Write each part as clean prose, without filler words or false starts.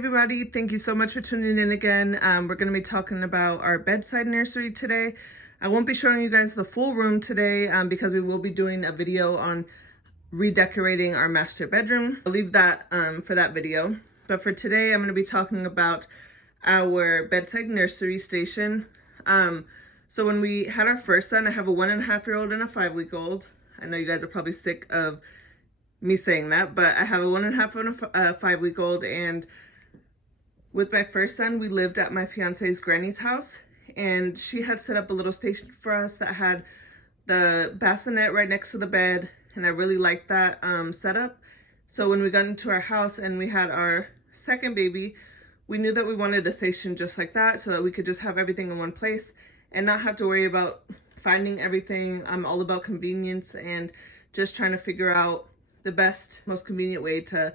everybody, thank you so much for tuning in again. We're going to be talking about our bedside nursery today. I won't be showing you guys the full room today because we will be doing a video on redecorating our master bedroom. I'll leave that for that video. But for today, I'm going to be talking about our bedside nursery station. So when we had our first son, I have a 1.5-year-old and a 5-week-old. I know you guys are probably sick of me saying that, but I have a 1.5 and a 5-week-old, and with my first son, we lived at my fiance's granny's house, and she had set up a little station for us that had the bassinet right next to the bed, and I really liked that setup. So when we got into our house and we had our second baby, we knew that we wanted a station just like that so that we could just have everything in one place and not have to worry about finding everything. I'm all about convenience and just trying to figure out the best, most convenient way to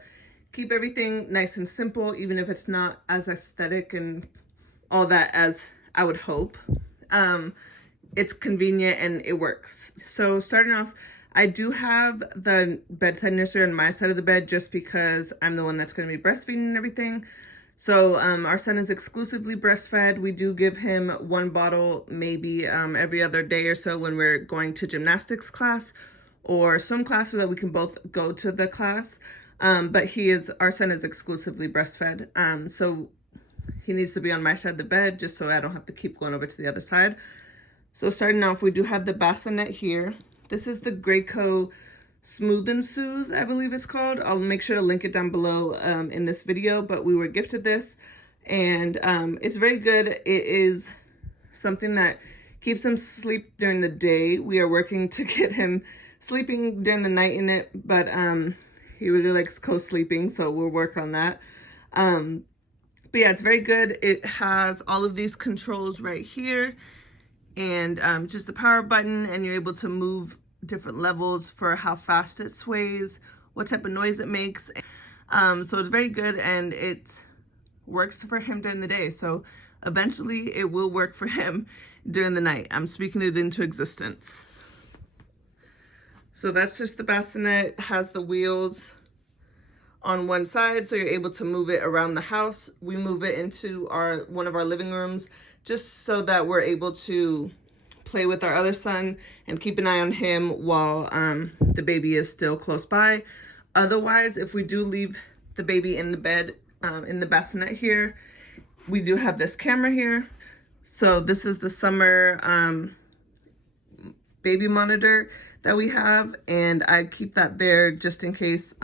keep everything nice and simple, even if it's not as aesthetic and all that as I would hope. It's convenient and it works. So starting off, I do have the bedside nursery on my side of the bed just because I'm the one that's going to be breastfeeding and everything. So our son is exclusively breastfed. We do give him one bottle maybe every other day or so when we're going to gymnastics class or some class so that we can both go to the class. But our son is exclusively breastfed. So he needs to be on my side of the bed just so I don't have to keep going over to the other side. So starting off, we do have the bassinet here. This is the Graco Smooth and Soothe, I believe it's called. I'll make sure to link it down below in this video, but we were gifted this, and it's very good. It is something that keeps him asleep during the day. We are working to get him sleeping during the night in it, but he really likes co-sleeping, so we'll work on that. But yeah, it's very good. It has all of these controls right here, and just the power button, and you're able to move different levels for how fast it sways, what type of noise it makes. So it's very good, and it works for him during the day. So eventually it will work for him during the night. I'm speaking it into existence. So that's just the bassinet. It has the wheels on one side, so you're able to move it around the house. We move it into one of our living rooms just so that we're able to play with our other son and keep an eye on him while the baby is still close by. Otherwise, if we do leave the baby in the bed, in the bassinet here, we do have this camera here. So this is the summer baby monitor that we have, and I keep that there just in case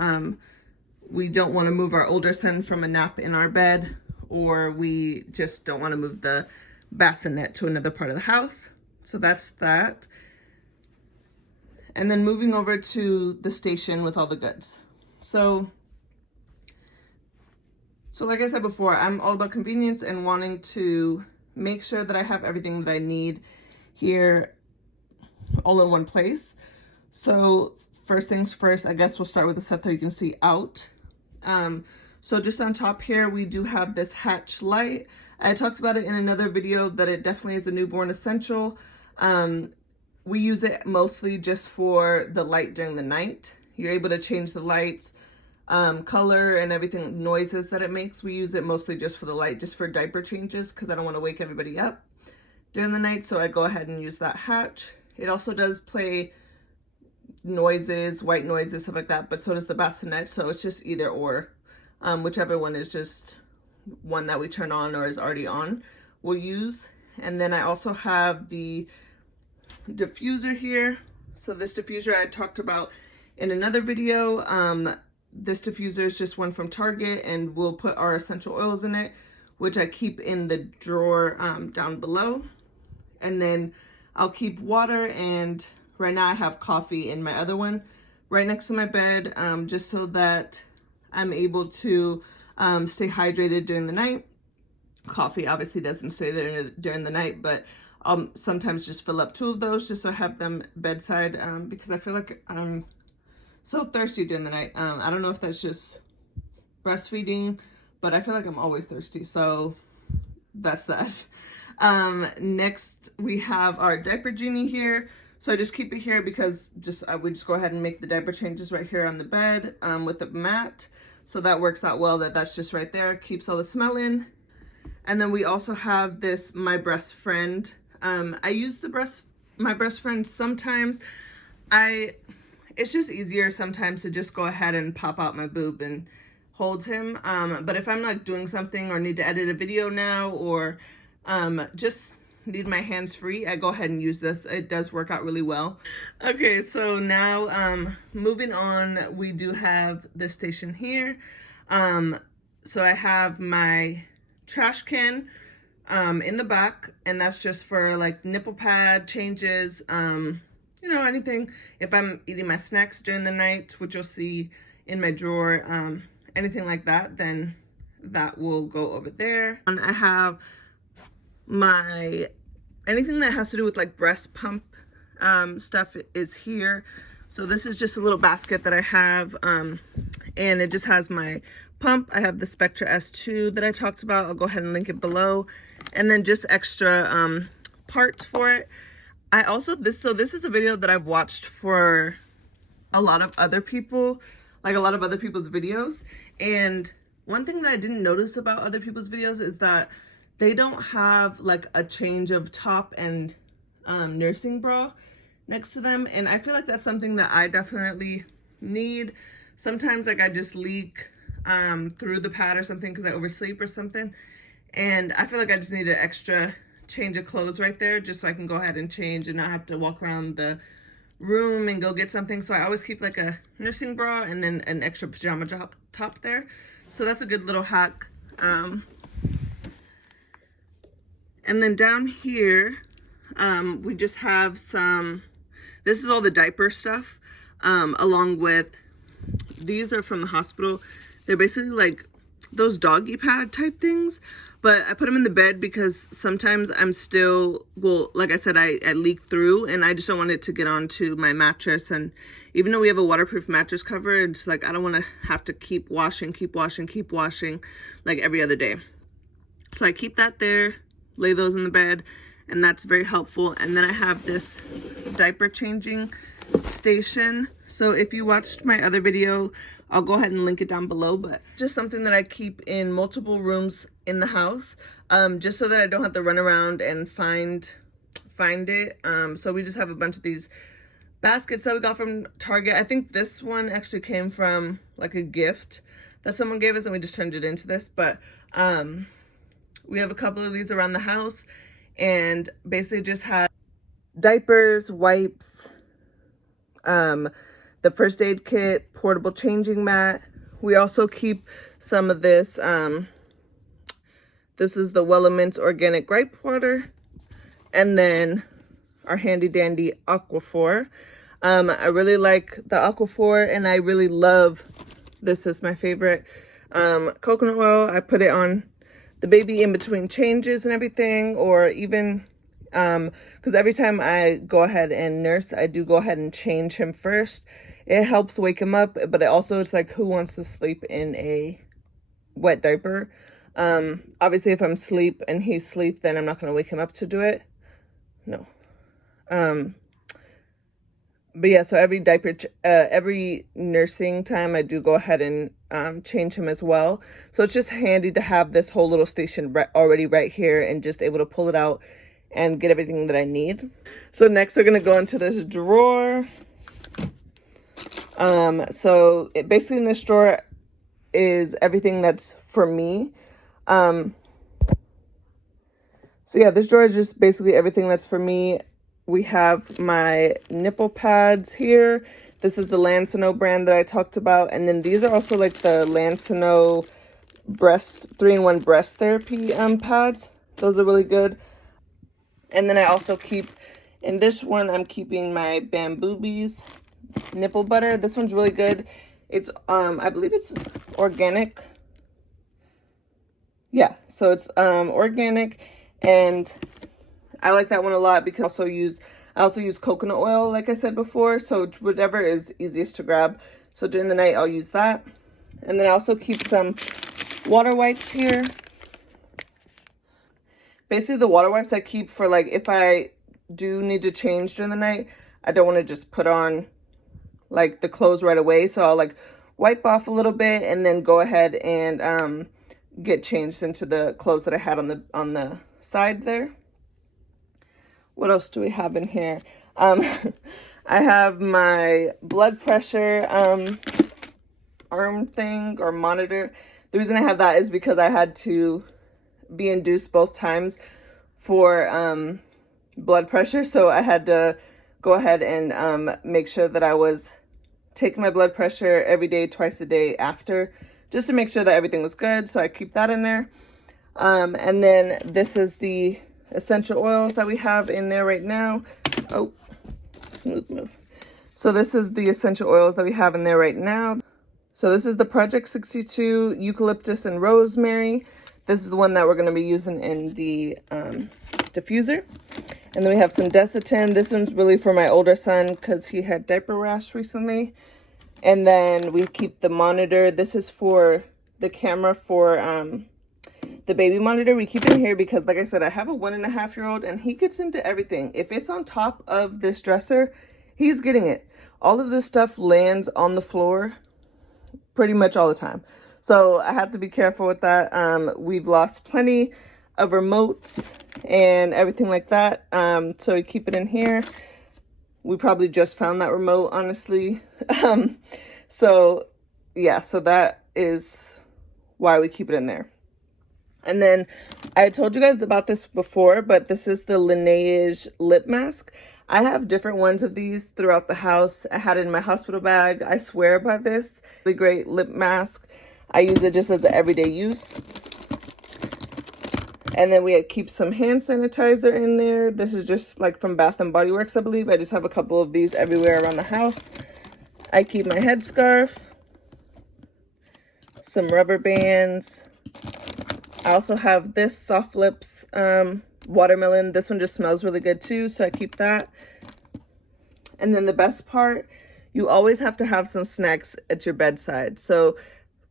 we don't want to move our older son from a nap in our bed, or we just don't want to move the bassinet to another part of the house. So that's that. And then moving over to the station with all the goods. So like I said before, I'm all about convenience and wanting to make sure that I have everything that I need here all in one place. So first things first, I guess we'll start with the stuff that you can see out. So just on top here, we do have this hatch light. I talked about it in another video that it definitely is a newborn essential. We use it mostly just for the light during the night. You're able to change the lights, color and everything, noises that it makes. We use it mostly just for the light, just for diaper changes, because I don't want to wake everybody up during the night. So I go ahead and use that hatch. It also does play noises, white noises, stuff like that, but so does the bassinet. So it's just either or, whichever one is just one that we turn on or is already on, we'll use. And then I also have the diffuser here. So this diffuser I talked about in another video. This diffuser is just one from Target, and we'll put our essential oils in it, which I keep in the drawer down below. And then I'll keep water, and right now I have coffee in my other one right next to my bed, just so that I'm able to stay hydrated during the night. Coffee obviously doesn't stay there during the night, but I'll sometimes just fill up 2 of those just so I have them bedside, because I feel like I'm so thirsty during the night. I don't know if that's just breastfeeding, but I feel like I'm always thirsty, so that's that. Next we have our diaper genie here. So I just keep it here because I would just go ahead and make the diaper changes right here on the bed with the mat. So that works out well, that's just right there, keeps all the smell in. And then we also have this My Breast Friend. I use My Breast Friend sometimes. It's just easier sometimes to just go ahead and pop out my boob and hold him. But if I'm like doing something or need to edit a video now, or just need my hands free, I go ahead and use this. It does work out really well. Okay, so now moving on, we do have this station here. So I have my trash can in the back, and that's just for like nipple pad changes, you know, anything. If I'm eating my snacks during the night, which you'll see in my drawer, anything like that, then that will go over there. And I have my, anything that has to do with like breast pump stuff is here. So this is just a little basket that I have, and it just has my pump. I have the Spectra S2 that I talked about. I'll go ahead and link it below. And then just extra parts for it. I also, this is a video that I've watched for a lot of other people, like a lot of other people's videos. And one thing that I didn't notice about other people's videos is that they don't have like a change of top and nursing bra next to them. And I feel like that's something that I definitely need. Sometimes like I just leak through the pad or something because I oversleep or something. And I feel like I just need an extra change of clothes right there, just so I can go ahead and change and not have to walk around the room and go get something. So I always keep like a nursing bra and then an extra pajama top there. So that's a good little hack. And then down here, we just have some, this is all the diaper stuff, along with, these are from the hospital. They're basically like those doggy pad type things, but I put them in the bed because sometimes I'm still, well, like I said, I leak through, and I just don't want it to get onto my mattress. And even though we have a waterproof mattress cover, it's like I don't want to have to keep washing like every other day. So I keep that there, lay those in the bed, and that's very helpful. And then I have this diaper changing station. So if you watched my other video, I'll go ahead and link it down below, but just something that I keep in multiple rooms in the house, just so that I don't have to run around and find it. So we just have a bunch of these baskets that we got from Target. I think this one actually came from like a gift that someone gave us, and we just turned it into this. But we have a couple of these around the house, and basically just have diapers, wipes, the first aid kit, portable changing mat. We also keep some of this. This is the Wellemints organic gripe water, and then our handy dandy Aquaphor. I really like the Aquaphor, and I really love, this is my favorite, coconut oil. I put it on the baby in between changes and everything, or even because every time I go ahead and nurse, I do go ahead and change him first. It helps wake him up, but it also, it's like, who wants to sleep in a wet diaper? Obviously if I'm asleep and he's asleep, then I'm not going to wake him up to do it. No. But yeah, so every diaper, every nursing time, I do go ahead and change him as well. So it's just handy to have this whole little station already right here, and just able to pull it out and get everything that I need. So next we're going to go into this drawer. So basically in this drawer is everything that's for me. So yeah, this drawer is just basically everything that's for me. We have my nipple pads here. This is the Lansano brand that I talked about. And then these are also like the Lansano breast 3-in-1 breast therapy pads. Those are really good. And then I also keep, in this one, I'm keeping my Bamboobies nipple butter. This one's really good. It's I believe it's organic. Yeah, so it's organic, and I like that one a lot because I also use coconut oil, like I said before, so whatever is easiest to grab. So during the night I'll use that. And then I also keep some water wipes here. Basically the water wipes I keep for, like, if I do need to change during the night, I don't want to just put on like the clothes right away, so I'll like wipe off a little bit, and then go ahead and get changed into the clothes that I had on the side there. What else do we have in here? I have my blood pressure arm thing or monitor. The reason I have that is because I had to be induced both times for blood pressure, so I had to go ahead and make sure that I was taking my blood pressure every day, twice a day after, just to make sure that everything was good. So I keep that in there. And then this is the essential oils that we have in there right now. Oh, smooth move. So this is the essential oils that we have in there right now. So this is the Project 62 eucalyptus and rosemary. This is the one that we're going to be using in the diffuser. And then we have some Desitin. This one's really for my older son because he had diaper rash recently. And then we keep the monitor. This is for the camera for the baby monitor. We keep it in here because, like I said, I have a 1.5-year-old and he gets into everything. If it's on top of this dresser, he's getting it. All of this stuff lands on the floor pretty much all the time. So I have to be careful with that. We've lost plenty of remotes and everything like that. So we keep it in here. We probably just found that remote, honestly. So yeah, so that is why we keep it in there. And then I told you guys about this before, but this is the Laneige lip mask. I have different ones of these throughout the house. I had it in my hospital bag. I swear by this. Really great lip mask. I use it just as an everyday use. And then we keep some hand sanitizer in there. This is just like from Bath and Body Works, I believe. I just have a couple of these everywhere around the house. I keep my headscarf, some rubber bands. I also have this Soft Lips watermelon. This one just smells really good too, so I keep that. And then the best part, you always have to have some snacks at your bedside. So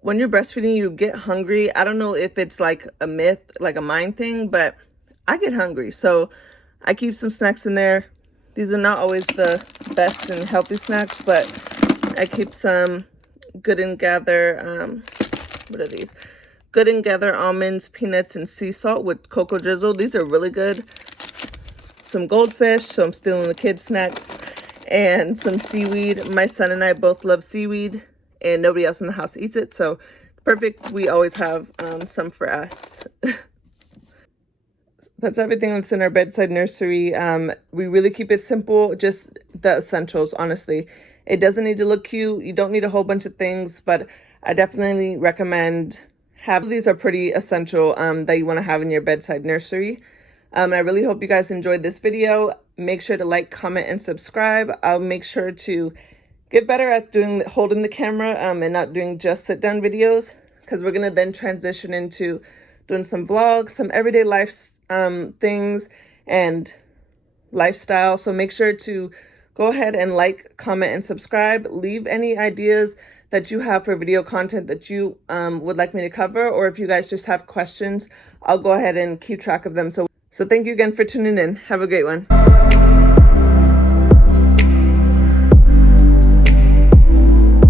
when you're breastfeeding, you get hungry. I don't know if it's like a myth, like a mind thing, but I get hungry. So I keep some snacks in there. These are not always the best and healthy snacks, but I keep some Good and Gather, what are these? Good and Gather almonds, peanuts, and sea salt with cocoa drizzle. These are really good. Some goldfish, so I'm stealing the kids' snacks. And some seaweed. My son and I both love seaweed, and nobody else in the house eats it, so perfect. We always have some for us. That's everything that's in our bedside nursery. We really keep it simple, just the essentials, honestly. It doesn't need to look cute. You don't need a whole bunch of things, but I definitely recommend these are pretty essential that you want to have in your bedside nursery. I really hope you guys enjoyed this video. Make sure to like, comment, and subscribe. I'll make sure to get better at holding the camera and not doing just sit-down videos, because we're going to then transition into doing some vlogs, some everyday life things and lifestyle. So make sure to go ahead and like, comment, and subscribe. Leave any ideas that you have for video content that you would like me to cover, or if you guys just have questions, I'll go ahead and keep track of them. So thank you again for tuning in. Have a great one.